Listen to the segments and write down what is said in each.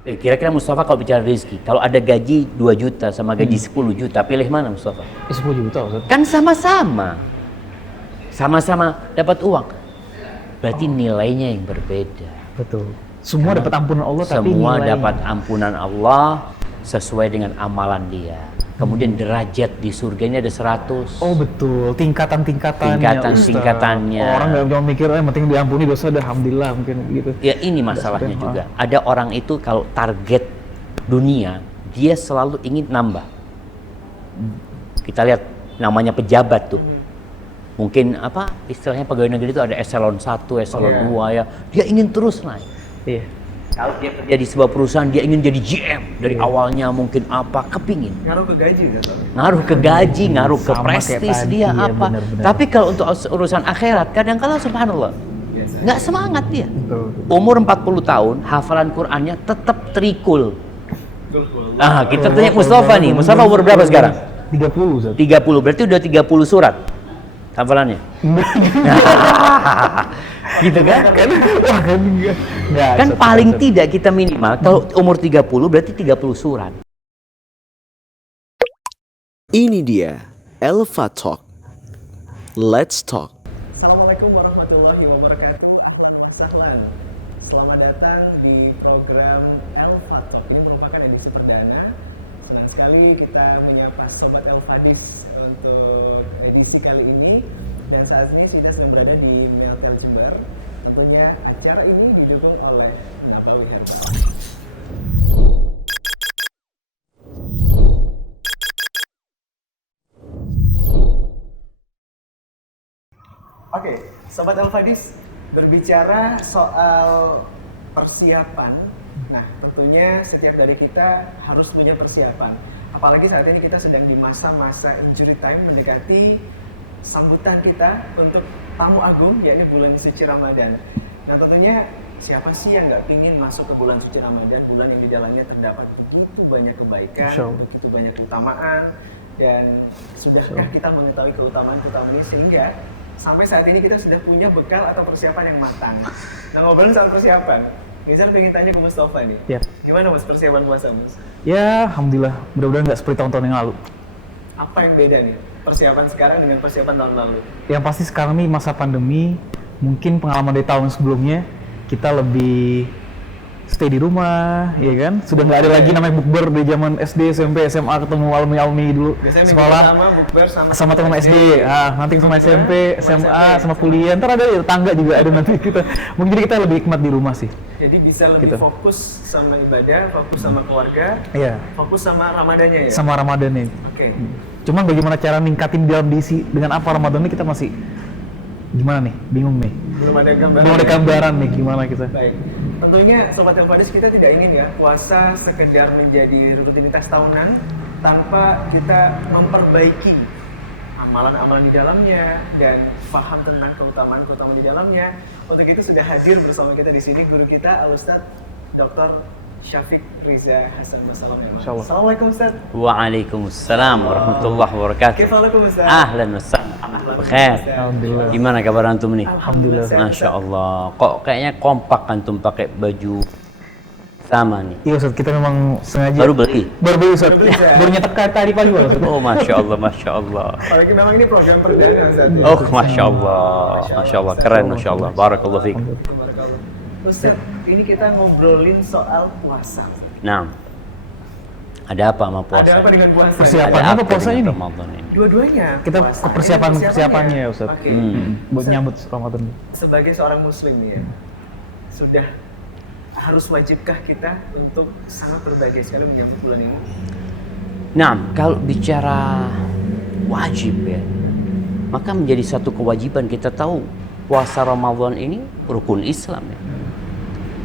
Kira-kira Mustafa kalau bicara rezeki, kalau ada gaji 2 juta sama gaji 10 juta, pilih mana Mustafa? 10 juta Ustaz. Kan sama-sama. Sama-sama dapat uang. Berarti nilainya yang berbeda. Betul. Semua dapat ampunan Allah, tapi Semua nilainya. dapat ampunan Allah sesuai dengan amalan dia. Kemudian derajat di surga ini ada 100. Oh betul, tingkatan-tingkatannya. Tingkatan-tingkatannya. Ustaz. Orang nggak cuma mikir, penting diampuni dosa, dah alhamdulillah mungkin gitu. Ya ini masalahnya juga. Ada orang itu kalau target dunia, dia selalu ingin nambah. Kita lihat namanya pejabat tuh. Mungkin apa istilahnya pegawai negeri itu ada eselon 1, eselon 2 ya. Dia ingin terus naik. Iya. Kalau dia kerja di sebuah perusahaan, dia ingin jadi GM. Dari awalnya mungkin apa, kepingin. Ngaruh ke gaji kan? Ngaruh ke gaji, ngaruh ke Sama prestis kayak tadi, dia ya, apa. benar-benar. Tapi kalau untuk urusan akhirat, kadang-kadang subhanallah, nggak semangat dia. Betul. Umur 40 tahun, hafalan Qur'annya tetap terikul. Ah, kita tanya Mustafa nih. Mustafa umur berapa sekarang? 30 Ustaz. 30, berarti udah 30 surat hafalannya. Gitu kan? Wah, kan enggak. Enggak, Kan Ustaz, paling Ustaz. tidak kita minimal kalau umur 30 berarti 30 surat. Ini dia Elva Talk. Let's talk. Assalamualaikum warahmatullahi wabarakatuh. Sahlan. Selamat datang di program Elva Talk. Ini merupakan edisi perdana. Senang sekali kita menyapa Sobat Elvadis untuk edisi kali ini. Dan saat ini kita sedang berada di Meltel Jember. Tentunya acara ini didukung oleh Nabawi Herbal. Oke, Sobat Elvadis, berbicara soal persiapan. Nah, tentunya setiap dari kita harus punya persiapan. Apalagi saat ini kita sedang di masa-masa injury time, mendekati sambutan kita untuk tamu agung, yakni bulan suci Ramadan. Dan tentunya siapa sih yang nggak ingin masuk ke bulan suci Ramadan, bulan yang di dalamnya terdapat begitu banyak kebaikan, begitu banyak keutamaan, dan sudahkah kita mengetahui keutamaan-keutamaan ini sehingga sampai saat ini kita sudah punya bekal atau persiapan yang matang. Nah, ngobrolin soal persiapan, Rizal pengen tanya ke Mustafa nih. Ya. Gimana Mas persiapan puasa Mas? Ya, alhamdulillah. Mudah-mudahan nggak seperti tahun-tahun yang lalu. Apa yang beda nih persiapan sekarang dengan persiapan tahun lalu? Yang pasti sekarang nih masa pandemi, mungkin pengalaman dari tahun sebelumnya kita lebih stay di rumah, ya kan? Sudah nggak ada lagi namanya bukber di zaman SD, SMP, SMA, ketemu alumni dulu Biasanya sekolah sama bukber sama teman SD, nanti sama SMP, SMA, sama kuliah, ntar ada ya, tetangga juga ada nanti kita. Mungkin jadi kita lebih hikmat di rumah sih. Jadi bisa lebih Gitu. fokus sama ibadah, fokus sama keluarga, Iya, fokus sama Ramadannya ya? sama Ramadan nih. Oke. Cuman bagaimana cara ningkatin dalam diisi dengan apa Ramadan ini kita masih gimana nih? Bingung nih. Belum ada gambaran. Belum ada ya? gambaran nih gimana kita. Baik. Tentunya Sobat Elvadis kita tidak ingin ya puasa sekedar menjadi rutinitas tahunan tanpa kita memperbaiki amalan-amalan di dalamnya dan paham tentang keutamaan-keutamaan di dalamnya. Untuk itu sudah hadir bersama kita di sini guru kita Al-Ustaz Dr. Syafiq Riza Hasan Basalam. Insyaallah. Assalamualaikum Ustaz. Waalaikumsalam warahmatullahi wabarakatuh. Kifalakum Ustaz. Ahlan wassalam. Bekhair. Alhamdulillah. Gimana kabar antum nih? Alhamdulillah. Sehat, Masya Ustaz. Allah. Kok kayaknya kompak antum pakai baju sama nih. Iya Ustaz, kita memang sengaja Baru beli. baru beli Ustaz. Baru beli, ya? Baru nyetek tadi pagi Ustaz. Oh Masya Allah, Masya Allah. Apalagi memang ini program perdana Ustaz. ya? Oh Masya Allah, Masya Allah, keren Masya Allah. Barakallahu fiik. Barakallah. Ustaz, ini kita ngobrolin soal puasa. Nah, ada apa sama puasa? Ada apa dengan puasa? Persiapan. Ada apa apa puasa dengan ini? Ramadan ini? Dua-duanya. Kita puasa. ke persiapan Ini persiapannya ya Ustaz. Oke. Buat nyambut Ramadan. Sebagai seorang muslim nih ya, sudah harus wajibkah kita untuk sangat berbahagia sekali menyambut bulan ini? Nah, kalau bicara wajib ya, maka menjadi satu kewajiban kita tahu puasa Ramadan ini rukun Islam ya.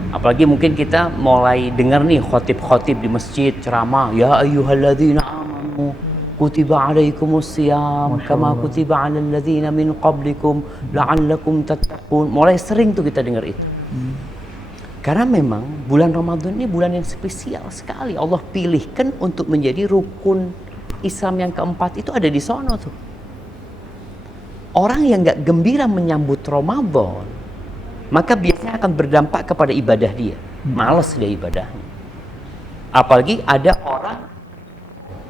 Apalagi mungkin kita mulai dengar nih khotib-khotib di masjid ceramah, ya ayyuhalladzina amanu kutiba alaikumusiyam kama kutiba alal ladzina min qablikum la'allakum tattaqun. Mulai sering tuh kita dengar itu. Karena memang bulan Ramadan ini bulan yang spesial sekali. Allah pilihkan untuk menjadi rukun Islam yang keempat itu ada di sono tuh. Orang yang nggak gembira menyambut Ramadan, maka biasanya akan berdampak kepada ibadah dia. Males dia ibadahnya. Apalagi ada orang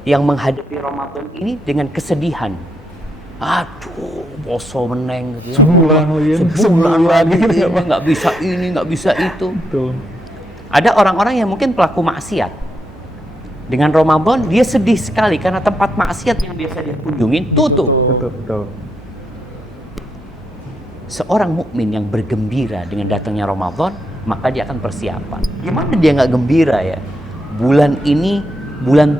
yang menghadapi Ramadan ini dengan kesedihan. Aduh, poso meneng gitu ya. Sebulan lagi gitu ya, Pak. nggak bisa ini, nggak bisa itu. Betul. Ada orang-orang yang mungkin pelaku maksiat. Dengan Ramadan dia sedih sekali karena tempat maksiat yang biasa dia kunjungin tutup. Betul. Seorang mukmin yang bergembira dengan datangnya Ramadan, maka dia akan persiapan. Gimana dia nggak gembira ya? Bulan ini bulan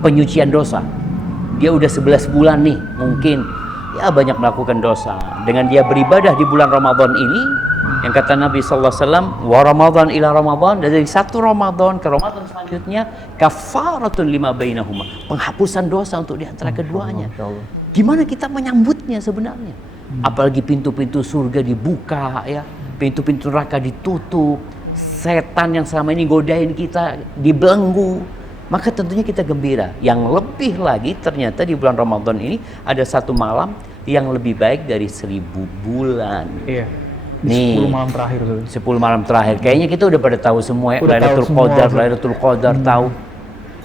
penyucian dosa. Dia udah 11 bulan nih, mungkin ya banyak melakukan dosa. Dengan dia beribadah di bulan Ramadan ini, yang kata Nabi sallallahu alaihi wasallam, wa Ramadan ila Ramadan, dari satu Ramadan ke Ramadan selanjutnya, kafaratun lima bainahuma, penghapusan dosa untuk di antara keduanya. Gimana kita menyambutnya sebenarnya? Apalagi pintu-pintu surga dibuka ya, pintu-pintu neraka ditutup, setan yang selama ini godain kita dibelenggu. Maka tentunya kita gembira. Yang lebih lagi ternyata di bulan Ramadan ini ada satu malam yang lebih baik dari 1000 bulan. Iya. Nih, 10 malam terakhir tuh. 10 malam terakhir. Kayaknya kita udah pada tahu semua ya. Udah Lailatul tahu semua, Qadar, Ustaz. Lailatul Qadar tahu.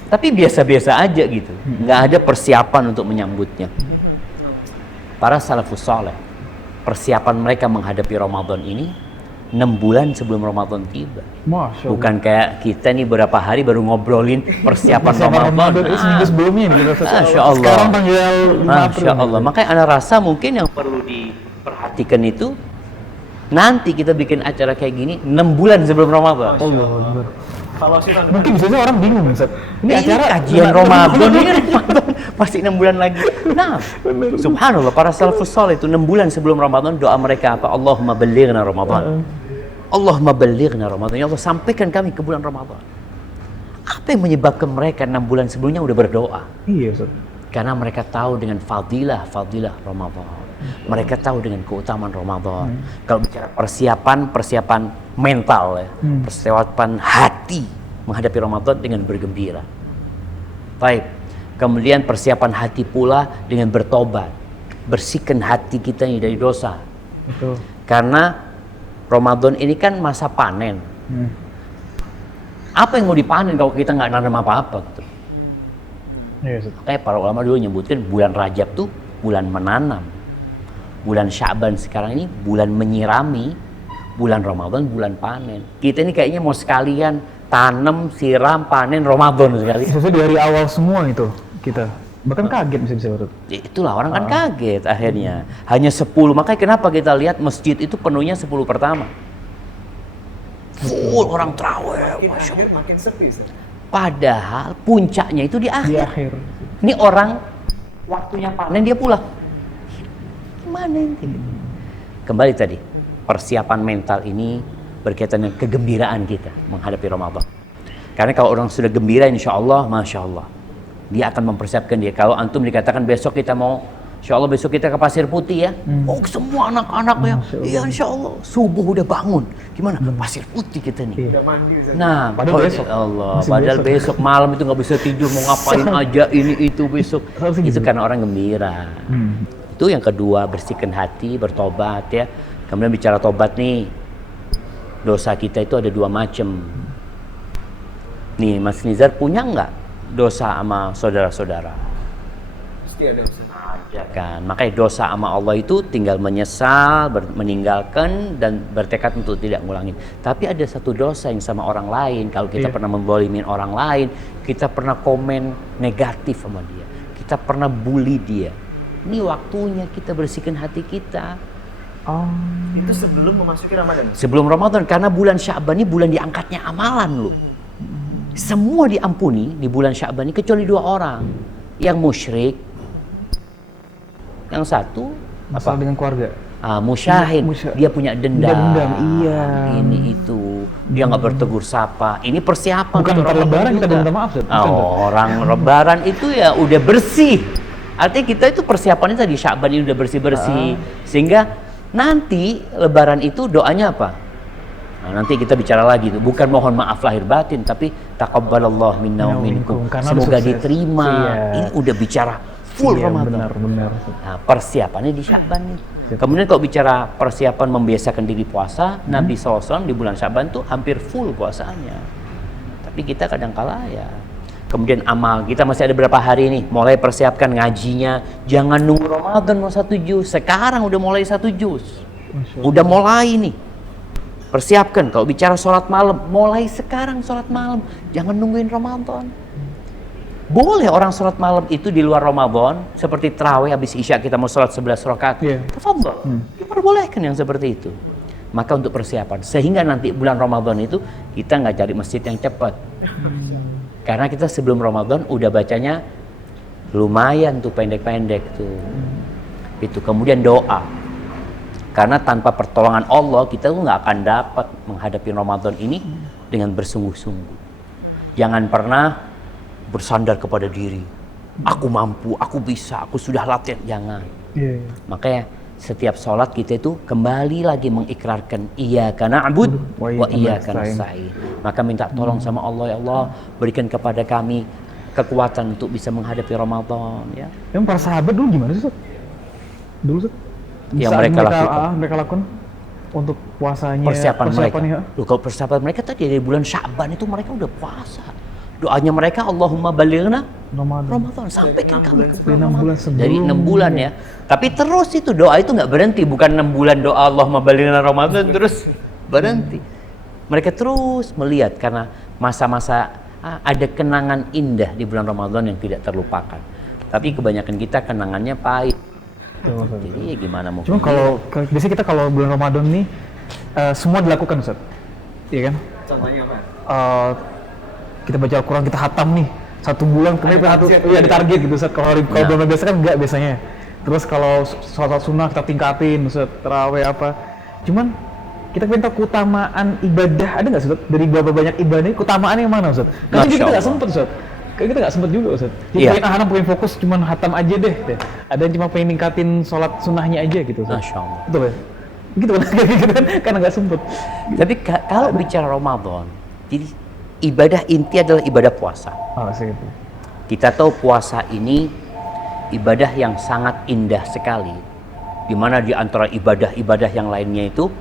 Tapi biasa-biasa aja gitu. Nggak ada persiapan untuk menyambutnya. Para salafus saleh, persiapan mereka menghadapi Ramadan ini 6 bulan sebelum Ramadan tiba. Masya Allah. Bukan kayak kita nih berapa hari baru ngobrolin persiapan Ramadan. Seminggu sebelumnya nih, gitu. Masya Allah. Sekarang tanggal 5 April. Masya Allah. Makanya ana rasa mungkin yang perlu diperhatikan itu, nanti kita bikin acara kayak gini 6 bulan sebelum Ramadan. Allah Akbar. Kalau sih Mungkin biasanya orang bingung, Ustaz. Ini acara kajian Ramadan, ini kan Ramadan pasti 6 bulan lagi. Nah, subhanallah, para salafus saleh itu 6 bulan sebelum Ramadan doa mereka apa? Allahumma ballighna Ramadan. Allahumma ballighna Ramadan. Ya Allah, sampaikan kami ke bulan Ramadan. Apa yang menyebabkan mereka 6 bulan sebelumnya udah berdoa? Iya, Ustaz. Karena mereka tahu dengan fadilah Ramadan. Mereka tahu dengan keutamaan Ramadan. Kalau bicara persiapan mental ya, persiapan hati menghadapi Ramadan dengan bergembira. Baik. Kemudian persiapan hati pula dengan bertobat. Bersihkan hati kita ini dari dosa. Betul. Karena Ramadan ini kan masa panen. Apa yang mau dipanen kalau kita nggak nanam apa-apa gitu. Iya, Ustaz. Kayak para ulama dulu nyebutkan bulan Rajab tuh bulan menanam. Bulan Sya'ban sekarang ini bulan menyirami. Bulan Ramadan bulan panen. Kita ini kayaknya mau sekalian tanam, siram, panen Ramadan sekali. Biasanya dari awal semua itu kita. Bahkan kaget bisa Ustaz. Itulah orang kan kaget akhirnya. Hanya 10. Makanya kenapa kita lihat masjid itu penuhnya 10 pertama. Full orang terawih. makin Masya akhir Allah. makin sepi. Sir. Padahal puncaknya itu di Di akhir. akhir. Ini orang waktunya panen dia pulang. Gimana ini? Kembali tadi, persiapan mental ini berkaitan dengan kegembiraan kita menghadapi Ramadan. Karena kalau orang sudah gembira, insya Allah, masya Allah, dia akan mempersiapkan dia. Kalau antum dikatakan besok kita mau, insya Allah besok kita ke Pasir Putih ya. Oh semua anak-anak ya, iya insya Allah subuh udah bangun. Gimana? Pasir Putih kita nih. Udah mandi. Sir. Nah, Padahal kalau- besok. Allah, Masih padahal besok. besok malam itu nggak bisa tidur, mau ngapain aja ini itu besok. Harusnya Itu gitu. karena orang gembira. Itu yang kedua, bersihkan hati, bertobat ya. Kemudian bicara tobat nih, dosa kita itu ada 2 macam. Nih, Mas Nizar punya nggak dosa sama saudara-saudara? Pasti ada. Sir. Ada kan. Makanya dosa sama Allah itu tinggal menyesal, meninggalkan dan bertekad untuk tidak ngulangin. Tapi ada satu dosa yang sama orang lain. Kalau kita Iya. pernah menzalimin orang lain, kita pernah komen negatif sama dia, kita pernah bully dia. Ini waktunya kita bersihkan hati kita Itu sebelum memasuki Ramadan. sebelum Ramadan, karena bulan Sya'ban ini bulan diangkatnya amalan loh. Semua diampuni di bulan Sya'ban ini kecuali 2 orang. Yang musyrik, yang satu Masalah dengan keluarga. musyahid, dia punya dendam. Dendam, iya. Ini itu, dia nggak bertegur sapa. Ini persiapan. Bukan untuk ntar Ramadan lebaran kita juga. minta maaf, Ustaz. Bukan, Ustaz. Orang lebaran itu ya udah bersih. Artinya kita itu persiapannya tadi Sya'ban ini udah bersih-bersih. Sehingga nanti lebaran itu doanya apa? Nah, nanti kita bicara lagi tuh, bukan mohon maaf lahir batin, tapi taqabbalallahu minna wa minkum. Karena Semoga udah sukses. diterima. Iya. Ini udah bicara full Iya, Ramadan. benar. Nah, persiapannya di Sya'ban nih. Kemudian kalau bicara persiapan membiasakan diri puasa, Nabi SAW di bulan Sya'ban tuh hampir full puasanya. Tapi kita kadang-kala ya. Kemudian amal, kita masih ada berapa hari nih, mulai persiapkan ngajinya. Jangan nunggu Ramadan mau 1 juz, sekarang udah mulai 1 juz. Udah mulai nih. Persiapkan, kalau bicara sholat malam, mulai sekarang sholat malam. Jangan nungguin Ramadan. Boleh orang sholat malam itu di luar Ramadan, seperti tarawih habis Isya kita mau sholat 11 rakaat. Tafadhol. Diperbolehkan yang seperti itu. Maka untuk persiapan, sehingga nanti bulan Ramadan itu kita nggak cari masjid yang cepat. Karena kita sebelum Ramadan udah bacanya lumayan tuh pendek-pendek tuh. Itu kemudian doa. Karena tanpa pertolongan Allah kita tuh nggak akan dapat menghadapi Ramadan ini dengan bersungguh-sungguh. Jangan pernah bersandar kepada diri. Aku mampu, aku bisa, aku sudah latihan. Jangan. Makanya setiap sholat kita itu kembali lagi mengikrarkan iyyaka na'budu wa iyyaka nasta'in. Maka minta tolong sama Allah, ya Allah, berikan kepada kami kekuatan untuk bisa menghadapi Ramadan, ya. Yang para sahabat dulu gimana sih, Ustaz? Dulu, Ustaz? Yang mereka lakukan untuk puasanya, persiapan mereka. Ya. Loh, kalau persiapan mereka tadi dari bulan Sya'ban itu mereka udah puasa. Doanya mereka Allahumma balighna Ramadan, sampaikan kami ke bulan Ramadan. Dari 6 bulan ya. Tapi terus itu doa itu nggak berhenti, bukan 6 bulan doa Allahumma balighna Ramadan terus berhenti. Mereka terus melihat karena masa-masa ada kenangan indah di bulan Ramadan yang tidak terlupakan. Tapi kebanyakan kita kenangannya pahit. Jadi gimana mau? Cuma kalau biasanya kita kalau bulan Ramadan nih semua dilakukan, Ustaz. Iya kan? Contohnya apa? Kita baca Al-Quran, kita hatam nih 1 bulan, kemudian ada target gitu, Ustaz. Kalau bulan biasa kan enggak biasanya. Terus kalau sholat sunnah kita tingkatin, Ustaz, tarawih apa. Cuman kita pengen tahu keutamaan ibadah, ada nggak, Ustaz? Dari berapa banyak ibadah ini, keutamaannya yang mana, Ustaz? Karena kita nggak sempet, Ustaz. Kayak kita nggak sempet juga, Ustaz. Pengen fokus cuman hatam aja deh. Ada yang cuma pengen ningkatin sholat sunnahnya aja gitu, Ustaz. Masya Allah. Betul ya? Gitu kan, karena nggak sempet. Tapi kalau bicara Ramadan, jadi ibadah inti adalah ibadah puasa. Sih itu. Kita tahu puasa ini ibadah yang sangat indah sekali. Di mana di antara ibadah-ibadah yang lainnya itu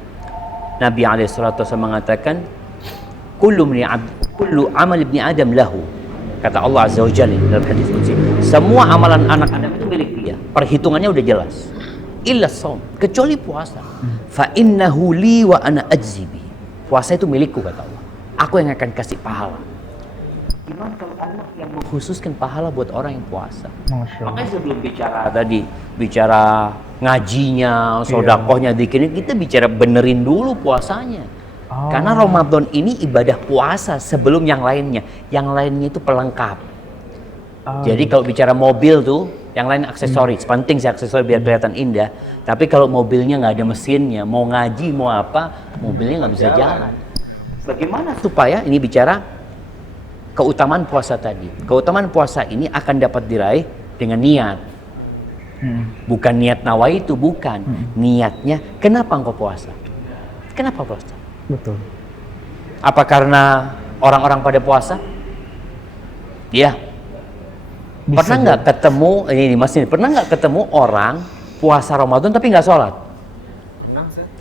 Nabi SAW mengatakan kullu amal ibni Adam lahu. Kata Allah Azza wa Jalla dalam hadis qudsi, semua amalan anak Adam itu milik dia. Perhitungannya udah jelas. Illa shaum, kecuali puasa. Fa innahu li wa ana ajzi bi. Puasa itu milikku kata Allah. Aku yang akan kasih pahala. Gimana kalau Allah yang mengkhususkan pahala buat orang yang puasa? Makanya sebelum bicara ngajinya, sodakohnya, dikini kita bicara benerin dulu puasanya. Karena Ramadan ini ibadah puasa sebelum yang lainnya. Yang lainnya itu pelengkap. Jadi kalau bicara mobil tuh, yang lain aksesoris. Penting sih aksesoris biar kelihatan indah. Tapi kalau mobilnya nggak ada mesinnya, mau ngaji, mau apa, mobilnya nggak bisa jalan. Bagaimana supaya ini bicara keutamaan puasa tadi. Keutamaan puasa ini akan dapat diraih dengan niat. Bukan niat nawaitu, bukan. Niatnya, kenapa engkau puasa? Kenapa puasa? Betul. Apa karena orang-orang pada puasa? Iya. Pernah nggak ketemu, ini Mas ini, pernah nggak ketemu orang puasa Ramadan tapi nggak sholat?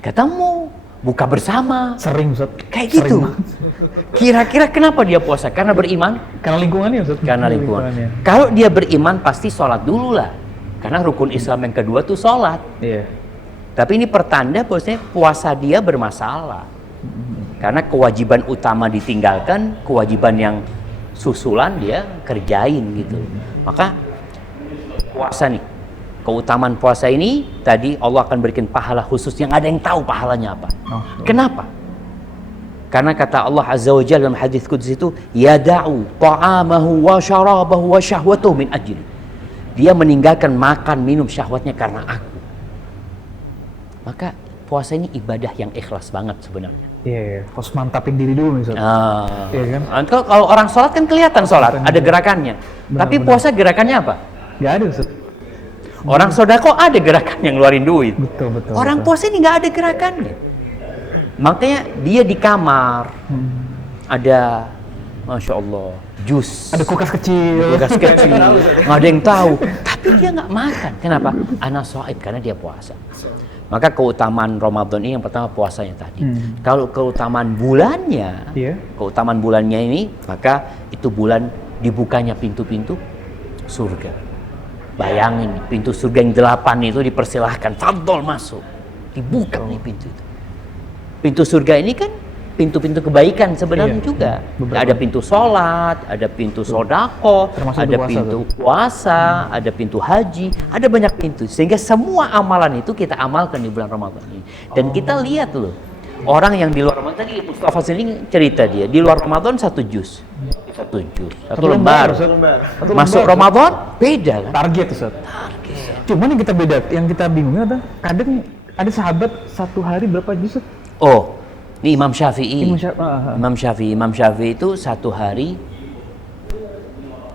Ketemu. Buka bersama. Sering, Ustaz. Kayak gitu. Kira-kira kenapa dia puasa? Karena beriman? Karena lingkungannya, Ustaz. Karena lingkungan. Kalau dia beriman pasti sholat dulu lah. Karena rukun Islam yang kedua tuh sholat. Iya. Tapi ini pertanda bahwasanya puasa dia bermasalah. Karena kewajiban utama ditinggalkan, kewajiban yang susulan dia kerjain gitu. Maka puasa nih. Keutamaan puasa ini tadi Allah akan berikan pahala khusus yang ada yang tahu pahalanya apa. Kenapa? Karena kata Allah Azza wa Jalla dalam hadis qudsi itu, yada'u ta'amahu wa syarabahu wa syahwatuhu min ajli. Dia meninggalkan makan minum syahwatnya karena aku. Maka puasa ini ibadah yang ikhlas banget sebenarnya. Iya, harus mantapin diri dulu nih, Ustaz. Iya kan? Kalau orang sholat kan kelihatan sholat, ada gerakannya. Tapi puasa gerakannya apa? Nggak ada, Ustaz. Orang sodako ada gerakan yang ngeluarin duit. Betul. Orang puasa ini nggak ada gerakannya. Makanya dia di kamar ada, masya Allah, jus. Ada kulkas kecil. Nggak ada yang tahu. Tapi dia nggak makan. Kenapa? Ana shaib karena dia puasa. Maka keutamaan Ramadan ini yang pertama puasanya tadi. Kalau keutamaan bulannya, keutamaan bulannya ini, maka itu bulan dibukanya pintu-pintu surga. Bayangin, pintu surga yang 8 itu dipersilahkan, fadhol masuk. Dibuka nih pintu itu. Pintu surga ini kan pintu-pintu kebaikan sebenarnya juga. Ada pintu sholat, ada pintu sodako, ada pintu puasa, ada pintu haji, ada banyak pintu. Sehingga semua amalan itu kita amalkan di bulan Ramadan ini. Dan kita lihat loh, orang yang di luar Ramadan, tadi Mustafa sendiri cerita dia, di luar Ramadan satu juz. Satu lembar. Masuk Ramadan, beda kan? Target Ustaz. Cuman yang kita beda, yang kita bingungnya ada, kadang ada sahabat satu hari berapa juz? Oh, ini Imam Syafi'i. Imam Syafi'i itu satu hari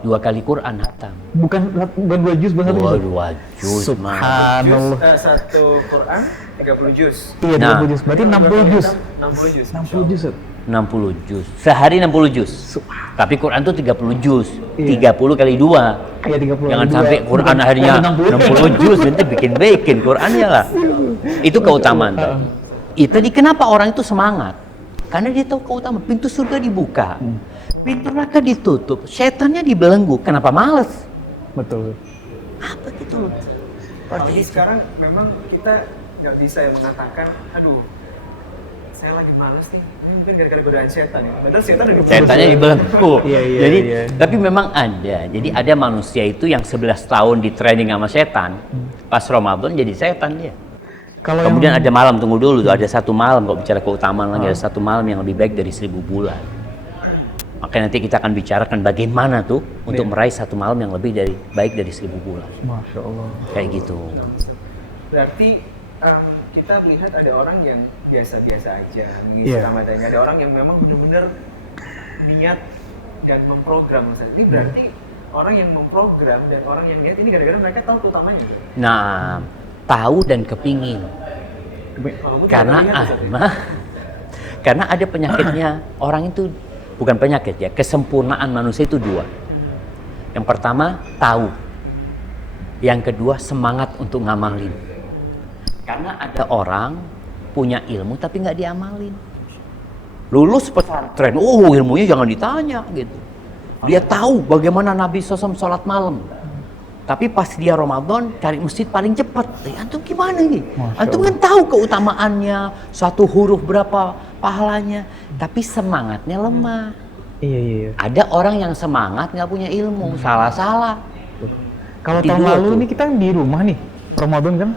2 kali Quran hatam. Bukan 2 juz, bukan 1 juz. 2 juz. Subhanallah. Satu Quran 30 juz. Iya, 30 juz. Berarti 60 juz. 60 juz. 60 juz. 60 juz. Sehari 60 juz. Tapi Quran itu 30 juz. 30 kali 2. Iya, 30 Jangan kali sampai 2. Quran akhirnya 60 juz, nanti bikin Qurannya lah. Itu keutamaan tadi. Tadi kenapa orang itu semangat? Karena dia tahu keutamaan, pintu surga dibuka. Pintu neraka ditutup, setannya dibelenggu. Kenapa males? Betul. Apa gitu loh? Apalagi sekarang memang kita nggak bisa ya mengatakan, aduh, saya lagi males nih, ini mungkin gara-gara godaan setan ya. Padahal setan udah Setannya dibelenggu. Iya. Jadi, tapi memang ada. Jadi ada manusia itu yang 11 tahun di training sama setan, pas Ramadan jadi setan dia. Kemudian ada malam, tunggu dulu tuh, ada satu malam, kalau bicara keutamaan lagi, ada satu malam yang lebih baik dari 1000 bulan. Makanya nanti kita akan bicarakan bagaimana tuh untuk meraih satu malam yang lebih baik dari 1000 bulan. Masya Allah. Kayak gitu. Berarti kita melihat ada orang yang biasa-biasa aja mengisi Ramadannya. Ada orang yang memang benar-benar niat dan memprogram. Ini berarti orang yang memprogram dan orang yang niat ini gara-gara mereka tahu keutamanya. Nah, tahu dan kepingin. Karena ada penyakitnya orang itu, bukan penyakit ya, kesempurnaan manusia itu 2. Yang pertama tahu, yang kedua semangat untuk ngamalin. Karena ada orang punya ilmu tapi nggak diamalin. Lulus pesantren, ilmunya jangan ditanya gitu. Dia tahu bagaimana Nabi SAW sholat malam. Tapi pas dia Ramadan cari masjid paling cepat. Antum gimana nih? Antum kan tahu keutamaannya, satu huruf berapa pahalanya, tapi semangatnya lemah. Iya. Ada orang yang semangat nggak punya ilmu, salah-salah. Kalau tahun lalu ini kita di rumah nih, Ramadan kan,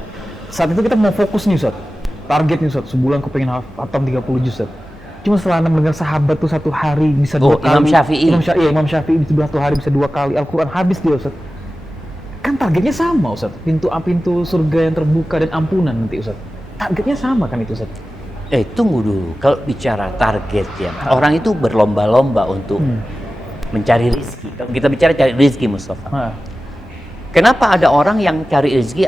saat itu kita mau fokus nih Ustaz. Target nih Ustaz, sebulan kepengen hatam 30 juz Ustaz. Cuma setelah mendengar sahabat tuh satu hari bisa 2 kali. Imam Syafi'i. Imam Syafi'i bisa satu hari bisa 2 kali Al-Quran habis dia Ustaz. Kan targetnya sama Ustaz, pintu surga yang terbuka dan ampunan nanti Ustaz. Targetnya sama kan itu Ustaz? Tunggu dulu, kalau bicara target ya, orang itu berlomba-lomba untuk mencari rezeki. Kalau kita bicara cari rezeki Mustafa. Kenapa ada orang yang cari rezeki,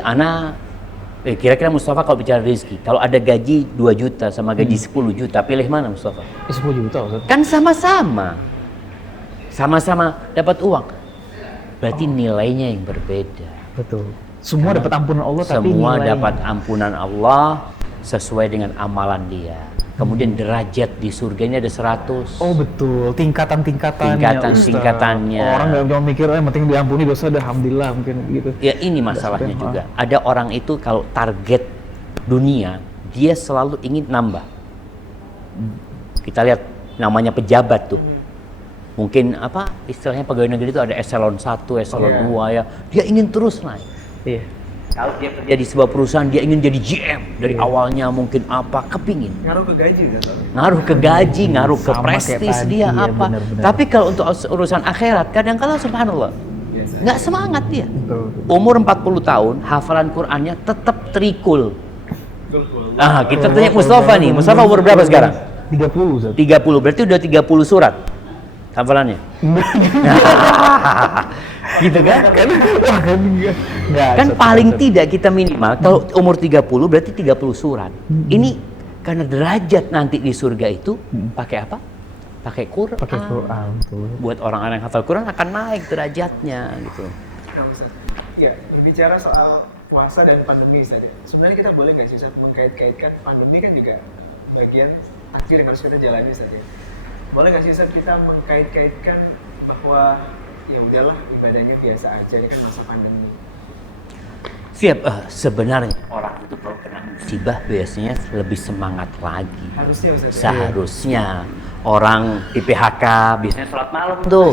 kira-kira Mustafa kalau bicara rezeki, kalau ada gaji 2 juta sama gaji 10 juta, pilih mana Mustafa? 10 juta Ustaz. Kan sama-sama dapat uang. Berarti nilainya yang berbeda. Betul. Semua dapat ampunan Allah, tapi semua nilainya. dapat ampunan Allah sesuai dengan amalan dia. Kemudian derajat di surga ini ada 100. Oh betul, tingkatannya. Tingkatannya. Orang nggak cuma mikir, yang penting diampuni dosa, dah alhamdulillah mungkin gitu. Ya ini masalahnya juga. Ada orang itu kalau target dunia, dia selalu ingin nambah. Kita lihat namanya pejabat tuh. Mungkin istilahnya pegawai negeri itu ada eselon 1, eselon 2 ya. Dia ingin terus naik. Iya. Kalau dia kerja di sebuah perusahaan, dia ingin jadi GM. Dari awalnya mungkin kepingin. Ngaruh ke gaji kan? Ngaruh ke gaji, ngaruh ke Sama prestis kayak dia tadi, ya, apa. benar-benar. Tapi kalau untuk urusan akhirat, kadang-kala subhanallah, nggak semangat dia. Betul. Umur 40 tahun, hafalan Qur'annya tetap terikul. Kita tanya Mustafa nih. Mustafa umur berapa sekarang? 30 Ustaz. 30, berarti udah 30 surat hafalannya. Gitu kan? Kan paling tidak kita minimal kalau umur 30 berarti 30 surat. Ini karena derajat nanti di surga itu pakai apa? Pakai Quran. Pakai Quran, betul. Buat orang-orang yang hafal Quran akan naik derajatnya gitu. Ya, berbicara soal puasa dan pandemi saja. Sebenarnya kita boleh nggak sih Ustaz, mengkait-kaitkan pandemi kan juga bagian takdir yang harus kita jalani saja. Boleh nggak sih Ustaz, kita mengkait-kaitkan bahwa ya udahlah ibadahnya biasa aja, ini kan masa pandemi. Sebenarnya orang itu kalau kena musibah biasanya lebih semangat lagi. Harusnya Ustaz. Seharusnya orang di PHK biasanya sholat malam tuh,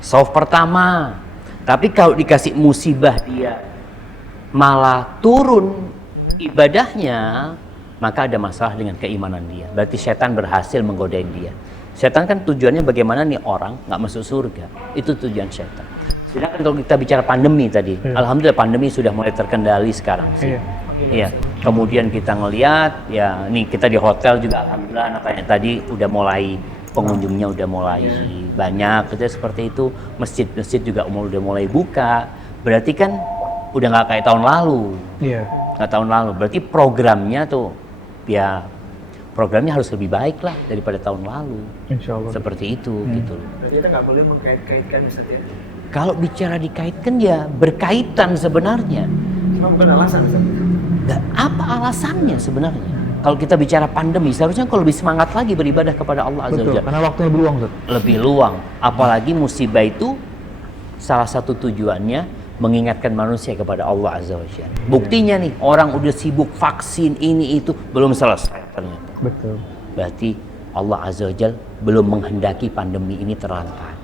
soft pertama. Tapi kalau dikasih musibah dia malah turun ibadahnya, maka ada masalah dengan keimanan dia. Berarti setan berhasil menggodain dia. Setan kan tujuannya bagaimana nih orang nggak masuk surga. Itu tujuan setan. Sedangkan kalau kita bicara pandemi tadi, alhamdulillah pandemi sudah mulai terkendali sekarang sih. Iya. Kemudian kita ngelihat, ya nih kita di hotel juga alhamdulillah anak-anak tadi udah mulai pengunjungnya udah mulai banyak, gitu seperti itu. Masjid-masjid juga udah mulai buka. Berarti kan udah nggak kayak tahun lalu. Iya. Nggak tahun lalu. Berarti programnya tuh ya programnya harus lebih baik lah daripada tahun lalu. Insya Allah. Seperti itu gitu loh. Berarti kita nggak boleh mengkait-kaitkan Ustaz ya. Kalau bicara dikaitkan ya berkaitan sebenarnya. Cuma bukan alasan Ustaz. Nggak, apa alasannya sebenarnya? Kalau kita bicara pandemi, seharusnya kalau lebih semangat lagi beribadah kepada Allah Azza wa Betul, Jalla. karena waktunya berluang, Ustaz. Lebih luang. Apalagi musibah itu salah satu tujuannya mengingatkan manusia kepada Allah Azza wa Jalla. Buktinya nih, orang udah sibuk vaksin ini itu belum selesai ternyata. Betul. Berarti Allah Azza wa Jalla belum menghendaki pandemi ini terlantar.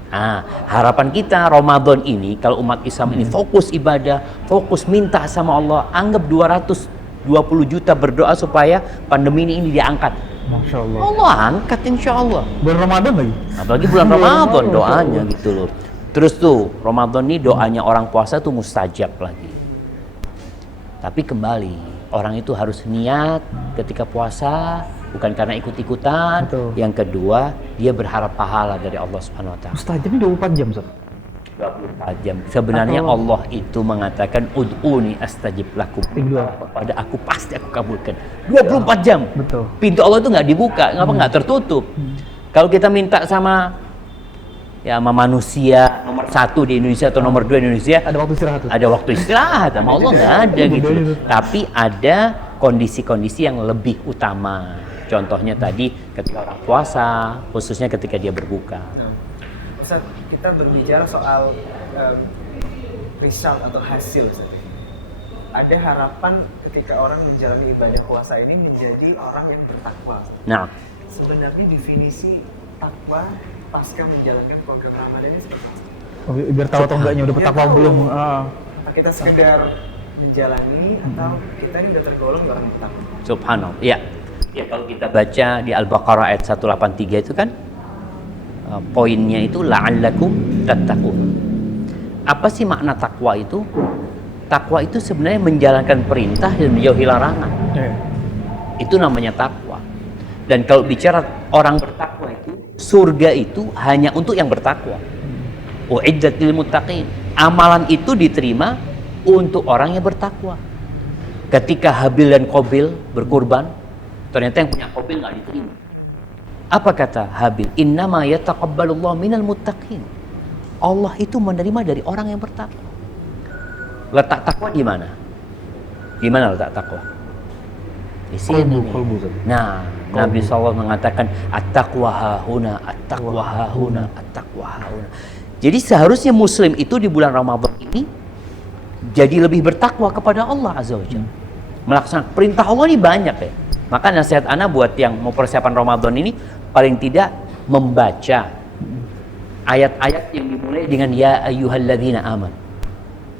Harapan kita Ramadan ini kalau umat Islam ini fokus ibadah, fokus minta sama Allah, anggap 220 juta berdoa supaya pandemi ini diangkat. Masya Allah. Allah angkat insya Allah. Bulan Ramadan lagi. Apalagi bulan Ramadan doanya gitu loh. Terus tuh Ramadan ini doanya orang puasa tuh mustajab lagi. Tapi kembali orang itu harus niat ketika puasa, bukan karena ikut-ikutan. Betul. Yang kedua, dia berharap pahala dari Allah Subhanahu wa taala. Mustajabnya 24 jam, Ustaz. 24 jam. Sebenarnya Allah itu mengatakan ud'uni astajib lakum. Pada aku pasti aku kabulkan. 24 jam. Betul. Pintu Allah itu nggak dibuka, nggak tertutup. Kalau kita minta sama manusia nomor 1 di Indonesia atau nomor 2 di Indonesia, Ada waktu istirahat, Ustaz. ada waktu istirahat, sama Allah nggak ada gitu. Tapi ada kondisi-kondisi yang lebih utama. Contohnya tadi ketika orang puasa, khususnya ketika dia berbuka. Ustaz, kita berbicara soal result atau hasil Ustaz. Ada harapan ketika orang menjalani ibadah puasa ini menjadi orang yang bertakwa. Nah, Sebenarnya definisi takwa pasca menjalankan program Ramadan ini seperti apa? Oh, biar tahu atau enggaknya udah bertakwa Biar tahu. belum. Apa kita sekedar menjalani atau kita ini udah tergolong di orang bertakwa? subhanallah. Ya, kalau kita baca di Al-Baqarah ayat 183 itu kan poinnya itu la'allakum tattaqun. Apa sih makna takwa itu? Takwa itu sebenarnya menjalankan perintah dan menjauhi larangan. Itu namanya takwa. Dan kalau bicara orang bertakwa itu, surga itu hanya untuk yang bertakwa. Uiddat lil muttaqin. Amalan itu diterima untuk orang yang bertakwa. Ketika Habil dan Qabil berkurban, ternyata yang punya Qabil nggak diterima. Apa kata Habil? Innama yataqabbalullahu minal muttaqin. Allah itu menerima dari orang yang bertakwa. Letak takwa di mana? Di mana letak takwa? Di sini. Nah, Nabi SAW mengatakan at-taqwa hahuna, at-taqwa hahuna, at-taqwa hahuna. Jadi seharusnya Muslim itu di bulan Ramadan ini jadi lebih bertakwa kepada Allah Azza wa Jalla. Melaksanakan perintah Allah ini banyak ya. Maka nasihat ana buat yang mau persiapan Ramadan ini paling tidak membaca ayat-ayat yang dimulai dengan ya ayyuhalladzina aman.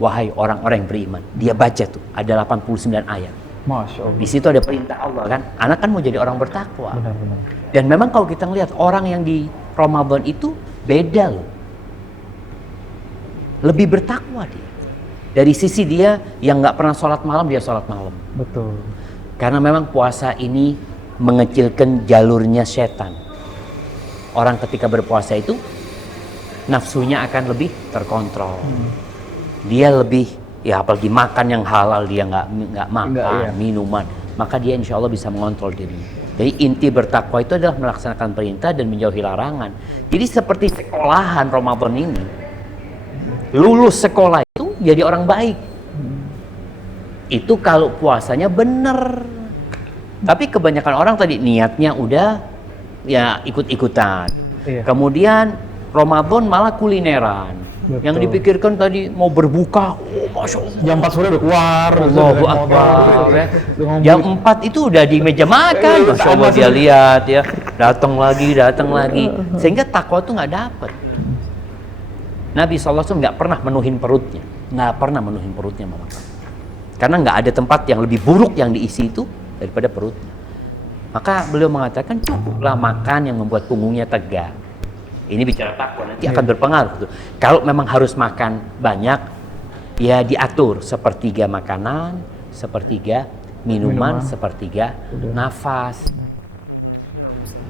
Wahai orang-orang yang beriman. Dia baca tuh ada 89 ayat. Masya Allah. Di situ ada perintah Allah kan. Anak kan mau jadi orang bertakwa. Benar-benar. Dan memang kalau kita lihat orang yang di Ramadan itu beda loh. Lebih bertakwa dia. Dari sisi dia yang nggak pernah sholat malam, dia sholat malam. Betul. Karena memang puasa ini mengecilkan jalurnya setan. Orang ketika berpuasa itu nafsunya akan lebih terkontrol. Dia lebih, ya apalagi makan yang halal dia nggak makan, minuman. Maka dia insya Allah bisa mengontrol dirinya. Jadi inti bertakwa itu adalah melaksanakan perintah dan menjauhi larangan. Jadi seperti sekolahan Ramadan ini. Lulus sekolah itu jadi orang baik. Itu kalau puasanya bener. Tapi kebanyakan orang tadi niatnya udah ya ikut-ikutan. Iya. Kemudian Ramadan malah kulineran. Betul. Yang dipikirkan tadi mau berbuka, oh Masya Allah. Jam 4 sore udah keluar. Allahu Akbar. Jam 4 itu udah di meja makan. Masya Allah dia lihat ya. Datang lagi. Sehingga takwa tuh nggak dapet. Nabi SAW nggak pernah menuhin perutnya. Malah. Karena nggak ada tempat yang lebih buruk yang diisi itu daripada perutnya. Maka beliau mengatakan cukuplah makan yang membuat punggungnya tegak. Ini bicara takwa, nanti akan berpengaruh tuh. Kalau memang harus makan banyak, ya diatur sepertiga makanan, sepertiga minuman, sepertiga nafas.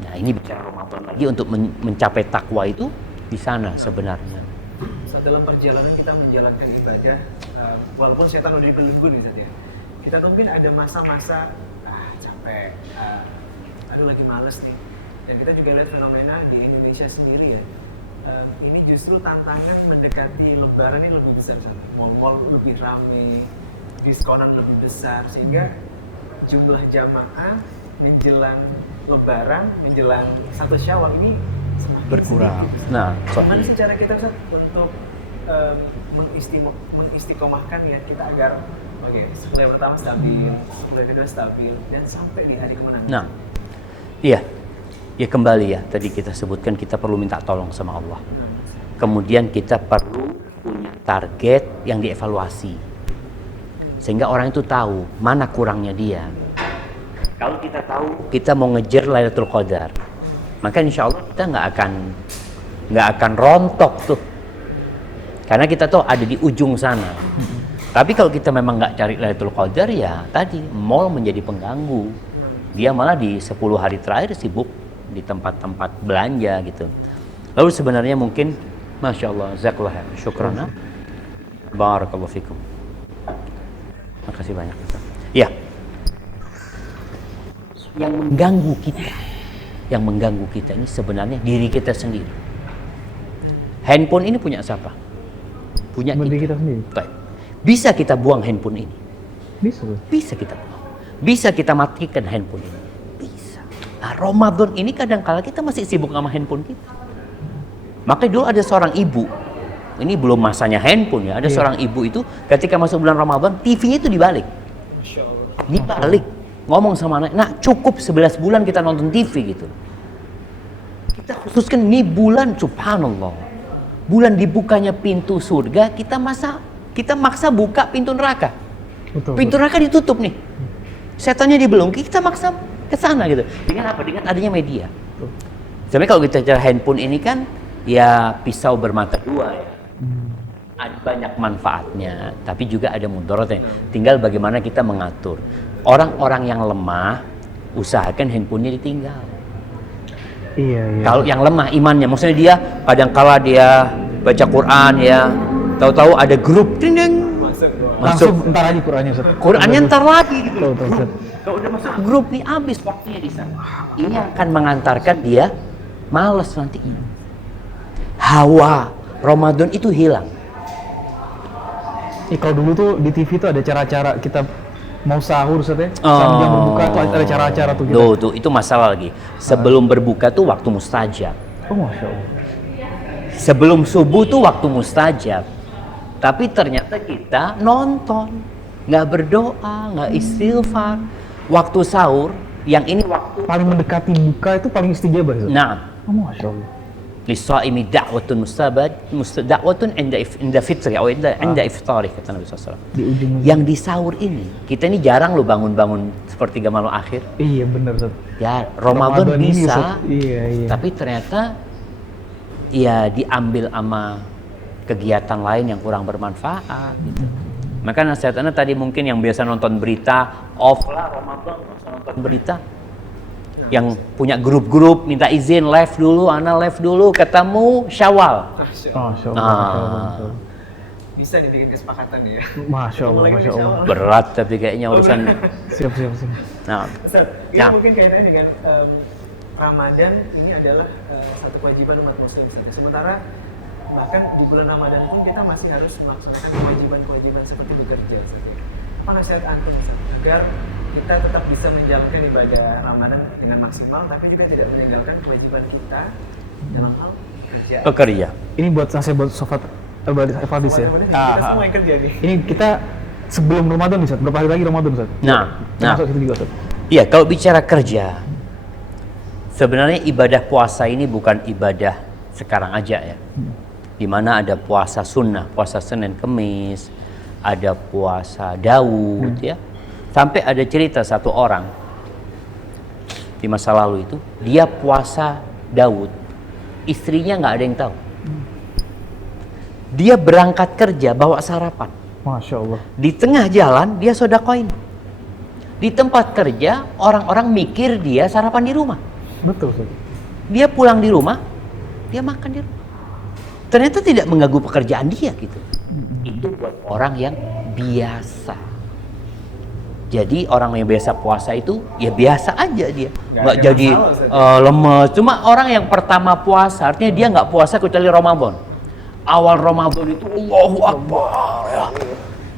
Nah ini bicara Ramadan lagi untuk mencapai takwa itu di sana sebenarnya. Saat dalam perjalanan kita menjalankan ibadah, walaupun setan udah dibelenggu nih Ustaz ya, kita mungkin ada masa-masa capek, aduh lagi males nih. Dan kita juga lihat fenomena di Indonesia sendiri ya, ini justru tantangan mendekati Lebaran ini lebih besar. Mall tuh lebih ramai, diskonan lebih besar, sehingga jumlah jamaah menjelang Lebaran, menjelang 1 Syawal ini semakin Berkurang. sedikit. Nah, Gimana sih cara kita Ustaz untuk mengistiqomahkan ya kita agar mulai pertama stabil, mulai kedua stabil, dan sampai di hari kemenangan. Nah, iya. Ya kembali ya, tadi kita sebutkan kita perlu minta tolong sama Allah. Kemudian kita perlu punya target yang dievaluasi. Sehingga orang itu tahu mana kurangnya dia. Kalau kita tahu kita mau ngejar Lailatul Qadar, maka insya Allah kita nggak akan rontok tuh. Karena kita tahu ada di ujung sana. Tapi kalau kita memang nggak cari Lailatul Qadar, ya tadi mall menjadi pengganggu. Dia malah di 10 hari terakhir sibuk di tempat-tempat belanja gitu. Lalu sebenarnya mungkin Masya Allah, jazakallah khair, syukrana, barakallahu fikum. Makasih banyak. Ya, yang mengganggu kita ini sebenarnya diri kita sendiri. Handphone ini punya siapa? Punya kita sendiri. Baik. Bisa kita buang handphone ini? Bisa. Bisa kita buang. Bisa kita matikan handphone ini? Bisa. Nah, Ramadan ini kadang-kala kita masih sibuk sama handphone kita. Makanya dulu ada seorang ibu, ini belum masanya handphone ya, ada seorang ibu itu ketika masuk bulan Ramadan, TV-nya itu dibalik. Dibalik. Ngomong sama anak, nah cukup 11 bulan kita nonton TV gitu. Kita khususkan ini bulan, subhanallah. Bulan dibukanya pintu surga, kita maksa buka pintu neraka. Betul, Pintu neraka ditutup nih. Setannya dibelenggu, kita maksa ke sana gitu. Dengan apa? Dengan adanya media. Sebenarnya kalau kita cara handphone ini kan ya pisau bermata dua ya. Ada banyak manfaatnya, tapi juga ada mudaratnya. Tinggal bagaimana kita mengatur. Orang-orang yang lemah, usahakan handphonenya ditinggal. Iya. Kalau yang lemah imannya, maksudnya dia kadang-kala dia baca Quran ya, tahu-tahu ada grup ding Langsung entar lagi Qurannya, Ustaz. Qurannya ntar lagi gitu. Betul, Ustaz. Kalau udah masuk grup nih habis waktunya di sana. Ini akan mengantarkan dia malas nantinya. Hawa Ramadan itu hilang. Kalau dulu tuh di TV tuh ada cara-cara kita mau sahur, Ustaz ya. Sambil jam berbuka tuh ada cara-cara tuh kita. Tuh, itu masalah lagi. Sebelum berbuka tuh waktu mustajab. Oh, Masya Allah. Sebelum subuh tuh waktu mustajab. Tapi ternyata kita nonton, nggak berdoa, nggak istighfar. Waktu sahur, yang ini waktu Paling mendekati buka itu paling istijabah, Ustaz. nah, Oh, Masya Allah. lisaimi da'watun da'watun inda fitri atau inda iftari, kata Nabi SAW. Di ujung. Yang di sahur ini, kita ini jarang loh bangun-bangun sepertiga malam akhir. Iya, benar, Ustaz. Ya, Ramadan ini, bisa, Ustaz. Iya. tapi ternyata ya diambil sama kegiatan lain yang kurang bermanfaat gitu. Maka nasihat Anda tadi mungkin yang biasa nonton berita, off lah Ramadan, nggak usah nonton berita. Yang punya grup-grup minta izin live dulu, ketemu Syawal. Masya Allah. Bisa dibikin kesepakatan ya. Masya Allah, Masya Allah. Berat tapi kayaknya urusan. Siap. Nah, Ustaz, ini Ya. mungkin kaitannya dengan Ramadan ini adalah satu kewajiban umat muslim saja. Sementara bahkan di bulan Ramadan pun kita masih harus melaksanakan kewajiban-kewajiban seperti bekerja saja. apa nasihat antum Ustaz, agar kita tetap bisa menjalankan ibadah Ramadan dengan maksimal, tapi juga tidak meninggalkan kewajiban kita dalam hal kerja. Pekerja. Ini buat saya buat Sobat Elfadis ya. Kita semua yang kerja nih. Ini kita sebelum Ramadan Ustaz, berapa hari lagi Ramadan Ustaz? Nah, Masuk itu juga Ustaz. iya, kalau bicara kerja, sebenarnya ibadah puasa ini bukan ibadah sekarang aja ya. Di mana ada puasa sunnah, puasa Senin Kemis, ada puasa Daud ya. Sampai ada cerita satu orang di masa lalu itu, dia puasa Daud, istrinya nggak ada yang tahu. Dia berangkat kerja bawa sarapan. Masya Allah. Di tengah jalan dia sodakoin. Di tempat kerja orang-orang mikir dia sarapan di rumah. Betul Ustaz. Dia pulang di rumah, dia makan di rumah. Ternyata tidak mengganggu pekerjaan dia gitu. Itu buat orang yang biasa. Jadi orang yang biasa puasa itu ya biasa aja dia. Nggak ada jadi masalah, lemes. Cuma orang yang pertama puasa artinya dia nggak puasa kecuali Ramadan. Awal Ramadan itu Allahu Akbar ya.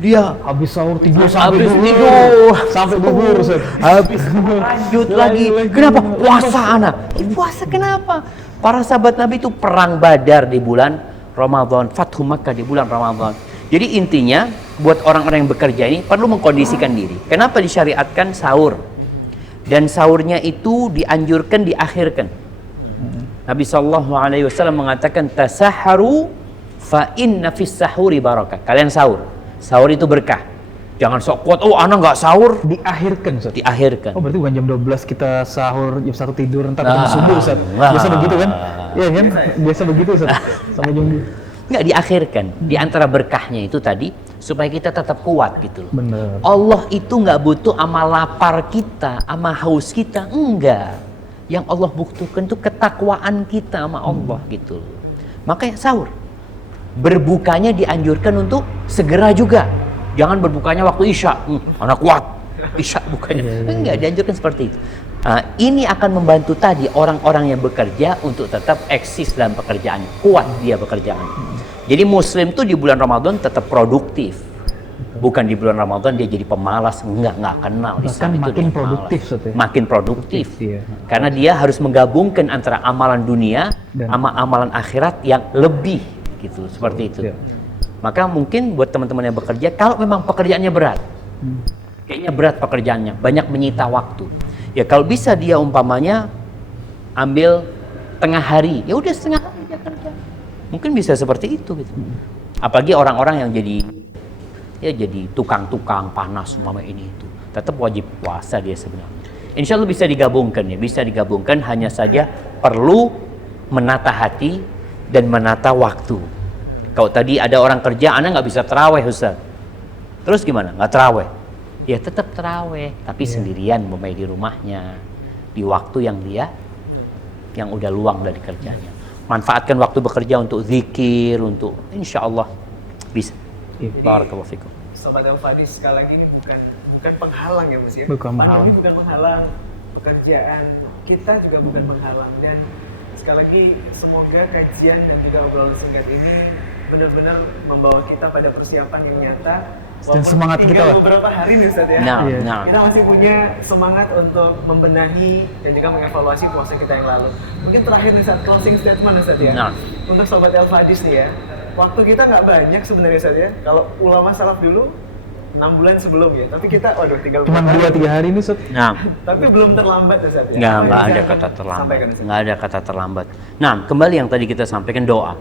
Dia Habis sahur tidur habis duhur. tidur Sampai duhur Ustaz. habis lanjut lagi. Kenapa? Puasa anak. Puasa kenapa? Para sahabat Nabi itu perang Badar di bulan Ramadan, Fathu Makkah di bulan Ramadan. Jadi intinya buat orang-orang yang bekerja ini perlu mengkondisikan diri. Kenapa disyariatkan sahur? Dan sahurnya itu dianjurkan diakhirkan. Nabi SAW mengatakan tasaharu fa inna fis sahuri barakah. Kalian sahur. Sahur itu berkah. Jangan sok kuat, oh anak nggak sahur. Diakhirkan Ustaz. Diakhirkan. Oh berarti bukan jam 12 kita sahur, jam 1 tidur, ntar Nah. jam subuh Ustaz. Biasa begitu kan? Iya kan? Biasa begitu Ustaz. Sampai jam Nggak diakhirkan. Di antara berkahnya itu tadi supaya kita tetap kuat gitu loh. Bener. Allah itu nggak butuh ama lapar kita, ama haus kita, enggak. Yang Allah butuhkan itu ketakwaan kita sama Allah gitu loh. Makanya sahur. Berbukanya dianjurkan untuk segera juga. Jangan berbukanya waktu Isya. Anak kuat. Isya bukanya. Enggak, dianjurkan seperti itu. Nah, ini akan membantu tadi orang-orang yang bekerja untuk tetap eksis dalam pekerjaan. Kuat dia pekerjaan. Jadi Muslim tuh di bulan Ramadan tetap produktif. Bukan di bulan Ramadan dia jadi pemalas. Nggak kenal. Bahkan Islam itu makin dia produktif, pemalas. Ustaz, ya? Makin produktif. Iya. Karena dia harus menggabungkan antara amalan dunia Dan- sama amalan akhirat yang lebih gitu. Seperti itu. Iya. Maka mungkin buat teman-teman yang bekerja, kalau memang pekerjaannya berat, kayaknya berat pekerjaannya, banyak menyita waktu. Ya kalau bisa dia umpamanya ambil tengah hari, ya udah setengah hari dia kerja. Mungkin bisa seperti itu gitu. Apalagi orang-orang yang jadi tukang-tukang panas umpama ini itu, tetap wajib puasa dia sebenarnya. Insya Allah bisa digabungkan ya, bisa digabungkan, hanya saja perlu menata hati dan menata waktu. Kalau tadi ada orang kerja, anak nggak bisa terawih Ustaz. Terus gimana? Nggak terawih? Ya tetap terawih, tapi sendirian memang di rumahnya, di waktu yang udah luang dari kerjanya. Manfaatkan waktu bekerja untuk zikir, untuk insya Allah bisa. Barakallahu fikum. Sobat Elfadis, sekali lagi ini bukan penghalang ya Mas ya. Bukan penghalang. Pandemi bukan penghalang, pekerjaan kita juga bukan penghalang, dan sekali lagi semoga kajian dan juga obrolan singkat ini benar-benar membawa kita pada persiapan yang nyata. Dan semangat kita tinggal lah. beberapa hari nih Ustaz ya. Nah, Iya. nah. Kita masih punya semangat untuk membenahi dan juga mengevaluasi puasa kita yang lalu. Mungkin terakhir nih Ustaz, closing statement Ustaz ya. Nah. Untuk Sobat Elfadis nih ya. Waktu kita nggak banyak sebenarnya Ustaz ya. Kalau ulama salaf dulu 6 bulan sebelum ya. Tapi kita tinggal Cuma 2-3 hari ini Ustaz. Nah, Tapi belum terlambat Ustaz ya. nggak Apa yang ada bisa kata terlambat. sampaikan, Ustaz? Nggak ada kata terlambat. Nah, kembali yang tadi kita sampaikan, doa.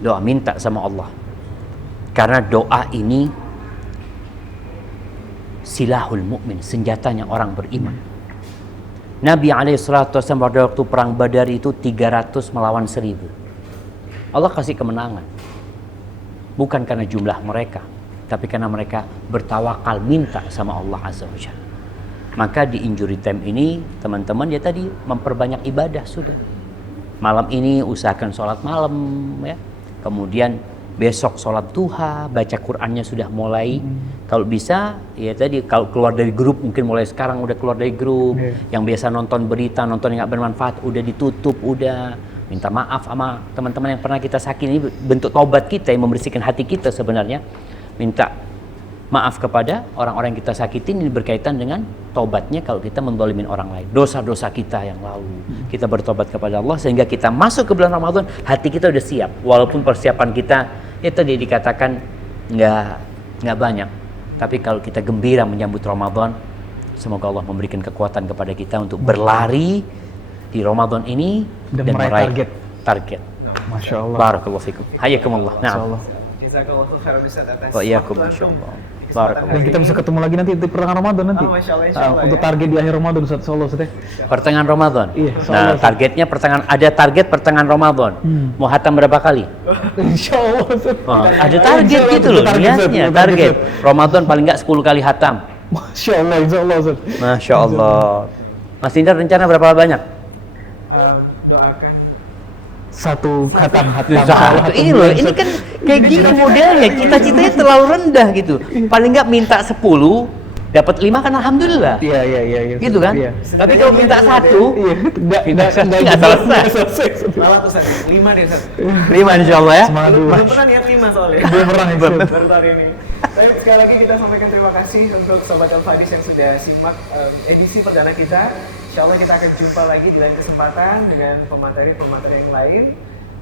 Doa, minta sama Allah. Karena doa ini silahul mukmin, senjatanya orang beriman. Nabi alaihissalatu wasallam pada waktu perang Badar itu 300 melawan 1000. Allah kasih kemenangan. Bukan karena jumlah mereka, tapi karena mereka bertawakal minta sama Allah Azza wa Jalla. Maka di injury time ini teman-teman ya tadi memperbanyak ibadah sudah. Malam ini usahakan sholat malam ya. Kemudian besok sholat duha, baca Qur'annya sudah mulai. Kalau bisa ya tadi kalau keluar dari grup, mungkin mulai sekarang udah keluar dari grup. Yang biasa nonton berita, nonton yang gak bermanfaat udah ditutup, udah minta maaf sama teman-teman yang pernah kita sakiti. Ini bentuk taubat kita yang membersihkan hati kita sebenarnya. Minta maaf kepada orang-orang yang kita sakitin, ini berkaitan dengan tobatnya kalau kita mendolimin orang lain. Dosa-dosa kita yang lalu, kita bertobat kepada Allah sehingga kita masuk ke bulan Ramadan, hati kita udah siap. Walaupun persiapan kita, ya tadi dikatakan nggak banyak. Tapi kalau kita gembira menyambut Ramadan, semoga Allah memberikan kekuatan kepada kita untuk berlari di Ramadan ini dan meraih target. Masya Allah. Barakallahu fikum. Hayakumullah. Masya Nah. Allah. Jazakallahu khairan Ustaz atas Wa iyyakum waktu insyaallah. antum. Barakallahu. Dan kita bisa ketemu lagi nanti di pertengahan Ramadan nanti. Oh, Masya Allah, insya Allah, Untuk ya. target di akhir Ramadan Ustaz, insya Allah Ustaz. Pertengahan Ramadan. Iya, Nah, insyaallah. targetnya pertengahan Ramadan. Mau hatam berapa kali? Insya Allah Ustaz. Oh, ada Insya target Allah, gitu itu loh, target, Ustaz, niatnya itu target. Ustaz. Ramadan paling nggak 10 kali hatam. Masya Allah, insya Allah Ustaz. Masya Allah. Mas Indra rencana berapa banyak? Doakan Satu khatam. Ini loh, ini kan kayak gini modelnya. Cita-citanya terlalu rendah gitu. Paling nggak minta 10, dapat 5 kan alhamdulillah. Iya. Gitu kan? Iya. Tapi kalau minta 1, Iya, nggak selesai. lewat Ustaz. 5 deh Ustaz. 5 insya Allah ya. Semangat dulu. Belum pernah niat 5 soalnya. Belum pernah ya, Ustaz. Baru tahun ini. Tapi sekali lagi kita sampaikan terima kasih untuk Sobat Al-Fadis yang sudah simak edisi perdana kita. Insya Allah kita akan jumpa lagi di lain kesempatan dengan pemateri-pemateri yang lain.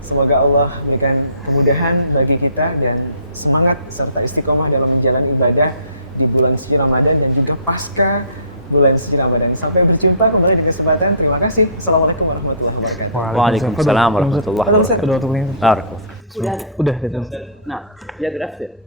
Semoga Allah berikan kemudahan bagi kita dan semangat serta istiqomah dalam menjalani ibadah di bulan suci Ramadan dan juga pasca bulan suci Ramadan. Sampai berjumpa kembali di kesempatan. Terima kasih. Assalamualaikum warahmatullahi wabarakatuh. Waalaikumsalam warahmatullahi wabarakatuh. Barakallahu. Udah. Nah, ya grafir.